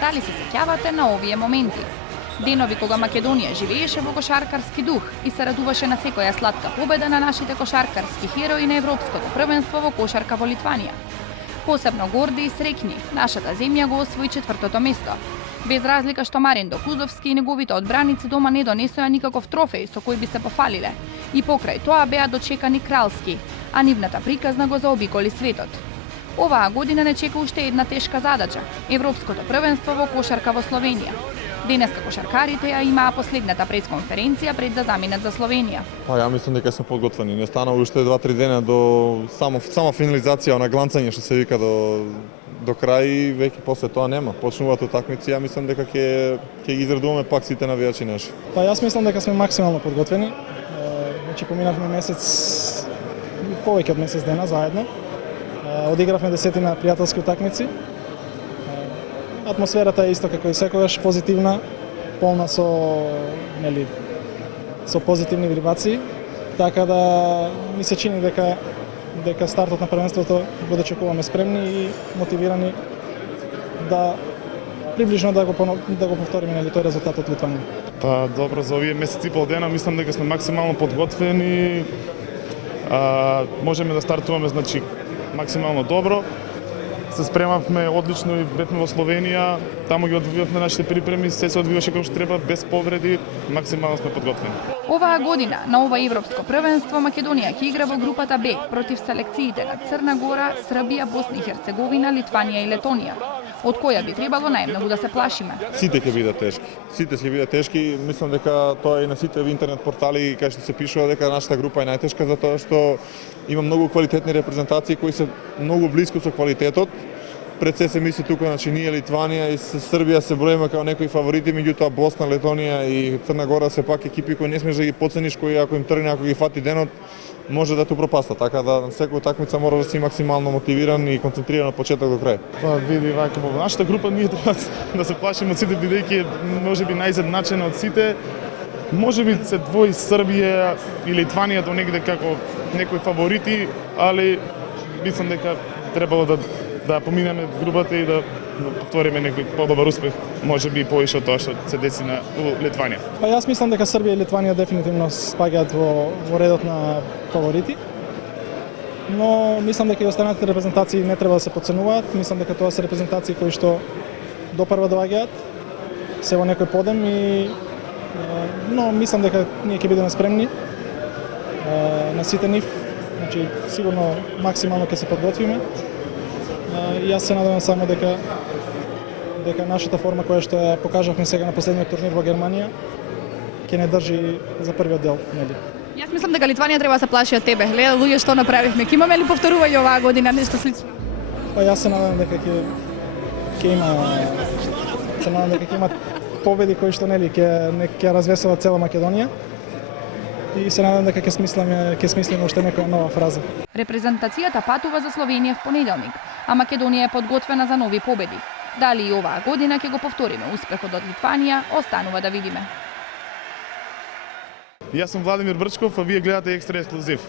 Дали се сеќавате на овие моменти? Денови кога Македонија живееше во кошаркарски дух и се радуваше на секоја сладка победа на нашите кошаркарски херои на Европското првенство во кошарка во Литванија. Посебно горди и среќни, нашата земја го освои четвртото место. Без разлика што Мариндо Кузовски и неговите одбраници дома не донесоа никаков трофеј со кој би се пофалиле. И покрај тоа беа дочекани кралски, а нивната приказна го заобиколи светот. Оваа година не чека уште една тешка задача – Европското првенство во кошарка во Словенија. Денеска кошаркарите ја имаа последната пресконференција пред да заминат за Словенија. Ја мислам дека сме подготвени. Не стана уште 2-3 дена до сама финализација на гланцање што се вика до крај и веќе после тоа нема. Почнуваат утакмици, ја мислам дека ќе ги изредуваме пак сите навијачи наши. Јас мислам дека сме максимално подготвени. Значи поминавме месец, повеќе од месец дена заедно. Одигравме 10 пријателски утакмици. Атмосферата е исто како и секогаш позитивна, полна со позитивни вибрации, така да ми се чини дека стартот на првенството го дочекуваме спремни и мотивирани да приближно да го повториме тој резултат од Литванија. Па добро, за овие месеци и пол дена мислам дека сме максимално подготвени. Можеме да стартуваме значи максимално добро. Се спремавме одлично и бевме во Словенија, таму ги одвивавме нашите припреми, се одвиваше како што треба, без повреди, максимално сме подготвени. Оваа година на ова европско првенство Македонија ќе игра во групата Б против селекциите на Црна Гора, Србија, Босна и Херцеговина, Литванија и Летонија, од која би требало најмногу да се плашиме. Сите ќе бидат тешки. Сите ќе бидат тешки. Мислам дека тоа и на сите интернет портали кај што се пишува дека нашата група е најтешка затоа што има многу квалитетни репрезентации кои се многу блиску со квалитетот. Пред се мисли тука, значи ние Литванија и Србија се броиме како некои фаворити, меѓутоа Босна, Летонија и Црна Гора се пак екипи кои не смеш да ги подцениш, кои ако им тргне, ако ги фати денот, може да те упропаста. Така да на секоја такмица мора да си максимално мотивиран и концентриран од почеток до крај. Па види вака во нашата група ние треба да се плашиме од сите бидејќи можеби најзадначена од сите. Можеби се двои Србија и Литванија до негде како некои фаворити, али мислам дека требало да поминеме групата и да повториме некој подобар успех, можеби и поише од тоа што се деси на Литванија. Па јас мислам дека Србија и Литванија дефинитивно спаѓаат во редот на фаворити. Но мислам дека и останатите репрезентации не треба да се подценуваат. Мислам дека тоа се репрезентации кои што допрва доаѓаат, се во некој подем но мислам дека ние ќе бидеме спремни на сите нив. Значи сигурно максимално ќе се подготвиме. И јас се надевам само дека нашата форма која што ја покажавме сега на последниот турнир во Германија ќе не држи за првиот дел, нели? Јас мислам дека Литванија треба да се плаши од тебе. Гледа луѓе што направивме. Ќе имаме ли повторување оваа година нешто слично? Па јас се надевам дека ќе има победи кои што нели ќе развеселат цела Македонија. И се надам дека ќе смислиме уште некоја нова фраза. Репрезентацијата патува за Словенија в понеделник, а Македонија е подготвена за нови победи. Дали и оваа година ќе го повториме успехот од Литванија, останува да видиме. Јас сум Владимир Брчков, а вие гледате Екстра Ексклузив.